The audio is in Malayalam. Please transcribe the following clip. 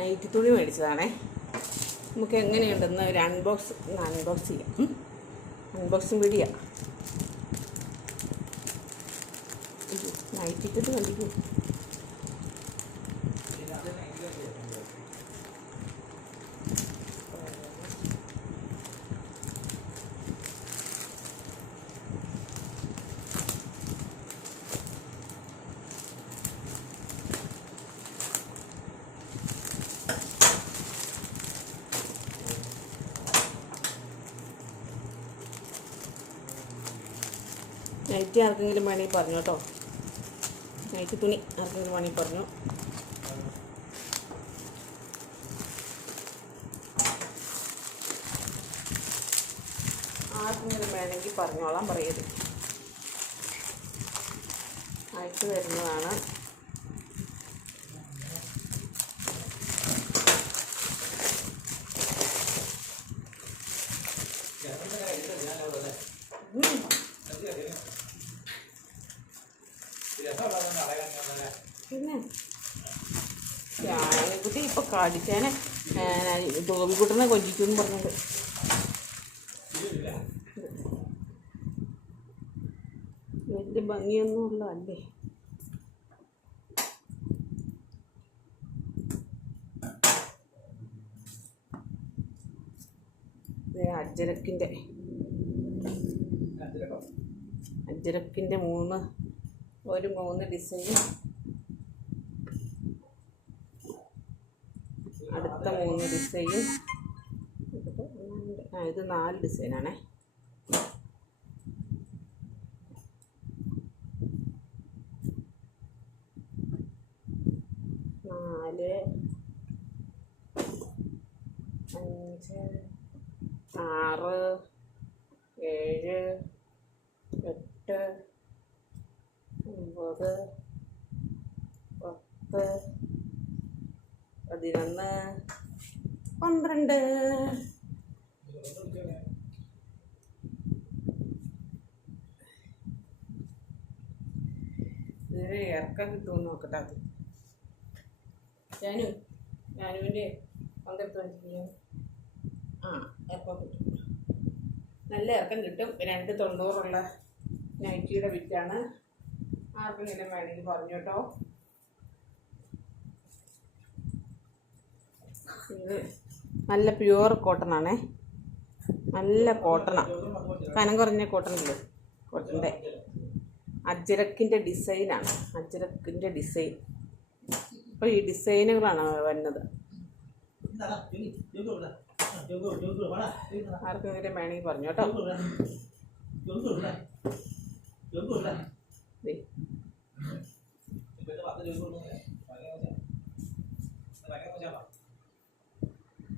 നൈറ്റി തുണി മേടിച്ചതാണേ. നമുക്ക് എങ്ങനെയുണ്ടെന്ന് ഒരു അൺബോക്സ് അൺബോക്സ് ചെയ്യാം. അൺബോക്സിങ് വീഡിയോ നൈറ്റി തുണി നൈറ്റി ആർക്കെങ്കിലും വേണമെങ്കിൽ പറഞ്ഞു കേട്ടോ നൈറ്റി തുണി ആർക്കെങ്കിലും വേണമെങ്കിൽ പറഞ്ഞു. ആർക്കെങ്കിലും വേണമെങ്കിൽ പറഞ്ഞോളാം പറയരുത്. അയച്ചു തരുന്നതാണ് ഉം. ഞാനിക്കുട്ടി ഇപ്പൊ കടിച്ചേനെ ഗോപിക്കുട്ടനെ കൊഞ്ചിക്കും പറഞ്ഞത്. വലിയ ഭംഗിയൊന്നും ഉള്ളതല്ലേ ദേ അജ്രക്കിന്റെ അജ്രക്കിന്റെ മൂന്ന് ഒരു മൂന്ന് ഡിസൈൻ അടുത്ത മൂന്ന് ഡിസൈൻ ഇത് നാല് ഡിസൈനാണേ നാല് അഞ്ച് ആറ് ഏഴ് എട്ട് ഒമ്പത് പത്ത് പതിനൊന്ന് പന്ത്രണ്ട്. ഇതിന് ഇറക്കം കിട്ടുമെന്ന് നോക്കട്ടെ അത്. ഞാനു ഞാനുവിന്റെ പങ്കെടുത്ത് വെച്ചിരിക്കുന്നു ആ ഇറക്കം കിട്ടും. നല്ല ഇറക്കം കിട്ടും. രണ്ട് തൊണ്ണൂറുള്ള നൈറ്റിയുടെ വിറ്റാണ് ആർക്കെങ്കിലും വേണമെങ്കിൽ പറഞ്ഞു കേട്ടോ. ഇത് നല്ല പ്യുവർ കോട്ടൺ ആണേ. നല്ല കോട്ടണാണ് കനം കുറഞ്ഞ കോട്ടൺ ഇല്ലേ? കോട്ടന്റെ. അജരക്കിന്റെ ഡിസൈനാണ് അജരക്കിന്റെ ഡിസൈൻ. അപ്പോൾ ഈ ഡിസൈനുകളാണ് വരുന്നത്. ആർക്കെങ്കിലും വേണമെങ്കിൽ പറഞ്ഞു കേട്ടോ. 那就说弄个百块钱，那百块钱吧。